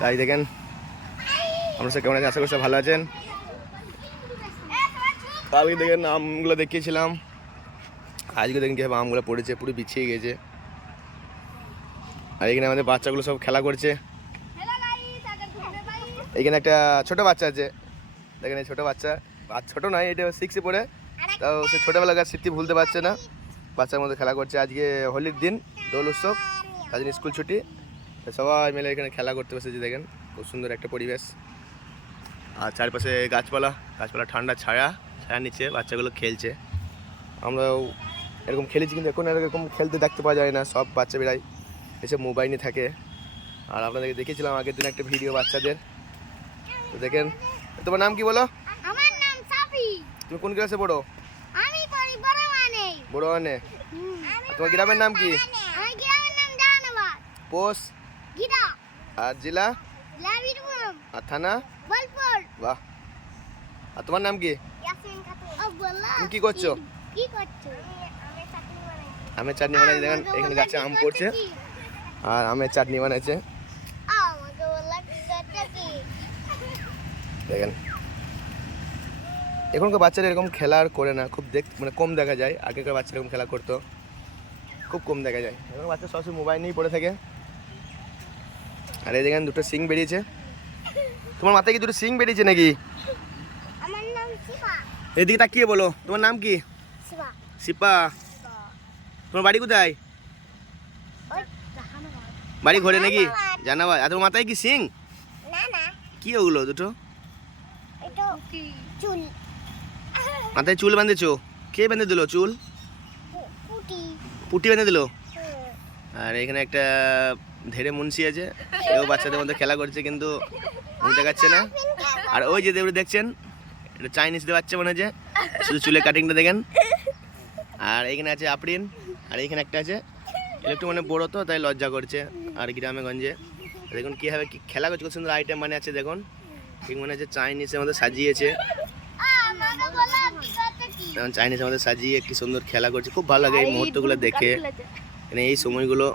তাই দেখেন। আমরা সব কেমন আছেন? আশা করি সব ভালো আছেন। কালকে দেখেন, আমগুলো দেখিয়েছিলাম। আজকে দেখেন কীভাবে আমগুলো পড়েছে, পুরো বিছিয়ে গেছে আর এখানে আমাদের বাচ্চাগুলো সব খেলা করছে। এখানে একটা ছোট বাচ্চা আছে। দেখেন এই ছোট বাচ্চা। আর ছোট নয়, এটা সিক্সে পড়ে। তাও সে ছোটোবেলাকার স্মৃতি ভুলতে পারছে না। বাচ্চার মধ্যে খেলা করছে। আজকে হোলির দিন, দোল উৎসব। জন্য স্কুল ছুটি। সবাই মিলে এখানে খেলা করতে বসেছে দেখেন। খুব সুন্দর একটা পরিবেশ। আর চারপাশে গাছপালা গাছপালা ঠান্ডা ছায়া ছায়া নিচে বাচ্চাগুলো খেলছে। আমরাও এরকম খেলেছি কিন্তু এখন এরকম খেলতে দেখতে পাওয়া যায় না সব বাচ্চা বেড়াই এসে মোবাইল নিয়ে থাকে। আর আপনাদেরকে দেখেছিলাম আগের দিন একটা ভিডিও বাচ্চাদের। তো দেখেন তোমার নাম কি বলো? আমার নাম সাফি। তুমি কোন ক্লাসে পড়ো? আমি পড়ি তোমার গ্রামের নাম কি? আমার গ্রামের নাম জাহানাবাদ। পোষ গিরা আর জেলা? লাবিরপুর আর থানা? বলপুর। বাহ। আর তোমার নাম কি? ইয়াসিন খাতুন ও বললা তুমি কি করছ? কি করছ? আমি চাটনি আমের চাটনি বানাই দেখেন এখানে গাছে আম পড়ছে। আর আমের চাটনি বানাইছে। দেখেন। এখনকার বাচ্চারা এরকম খেলা আর করে না। খুব দেখ মানে কম দেখা যায়। আগেকার বাচ্চারা এরকম খেলা করতো। খুব কম দেখা যায়। এখন বাচ্চা সবসময় মোবাইল নিয়েই পড়ে থাকে। আর এই দেখেন দুটো সিং বেরিয়েছে। তোমার মাথায় কি দুটো সিং বেরিয়েছে নাকি? আমার নাম শিবা। এদিকে তাকিয়ে বলো তোমার নাম কি? সিপা তোমার বাড়ি কোথায়? ওই জাহানাবাদ। বাড়ি ঘরে নাকি? জানাবা আর তোমার মাথায় কি সিং? না না। কি ওগুলো দুটো? এটা চুল। মাথায় চুল বেঁধেছো? কে বেঁধে দিলো চুল? পুটি। পুটি বেঁধে দিলো? আর এখানে একটা ধেরে মুন্সি আছে সেও বাচ্চাদের মধ্যে খেলা করছে কিন্তু দেখাচ্ছে না। আর ওই যে দেবরে দেখছেন, এটা চাইনিজদের বাচ্চা মনে হচ্ছে, শুধু চুলের কাটিংটা দেখেন। আর এখানে আছে আফরিন আর এখানে একটা আছে, এটা একটু মানে বড়ো তো, তাই লজ্জা করছে, আর গ্রামে গঞ্জে। দেখুন কীভাবে কি খেলা করছে, খুব সুন্দর আইটেম মানে আছে, দেখুন। ঠিক মনে হচ্ছে চাইনিজের মধ্যে সাজিয়েছে। চাইনিজের মধ্যে সাজিয়ে কি সুন্দর খেলা করছে, খুব ভালো লাগে এই মুহূর্তগুলো দেখে। মানে এই সময়গুলো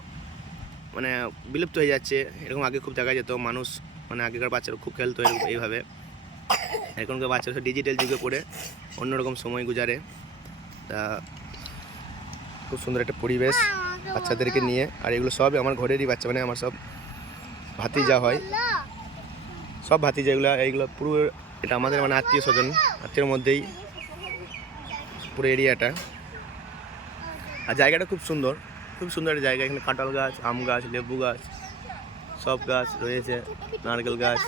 মানে বিলুপ্ত হয়ে যাচ্ছে। এরকম আগে খুব দেখা যেত, মানুষ মানে আগেকার বাচ্চারা খুব খেলতো এরকম এইভাবে। এখনকার বাচ্চারা ডিজিটাল যুগে পড়ে, অন্যরকম সময় গুজারে। তা খুব সুন্দর একটা পরিবেশ বাচ্চাদেরকে নিয়ে। আর এগুলো সবই আমার ঘরেরই বাচ্চা মানে আমার সব ভাতি ভাতিজা হয়। সব ভাতিজা এগুলো, এইগুলো পুরো এটা আমাদের মানে আত্মীয় স্বজন, আত্মীয়র মধ্যেই পুরো এরিয়াটা আর জায়গাটা খুব সুন্দর। খুব সুন্দর একটা জায়গা এখানে কাঁঠাল গাছ, আম গাছ, লেবু গাছ, সব গাছ রয়েছে, নারকেল গাছ।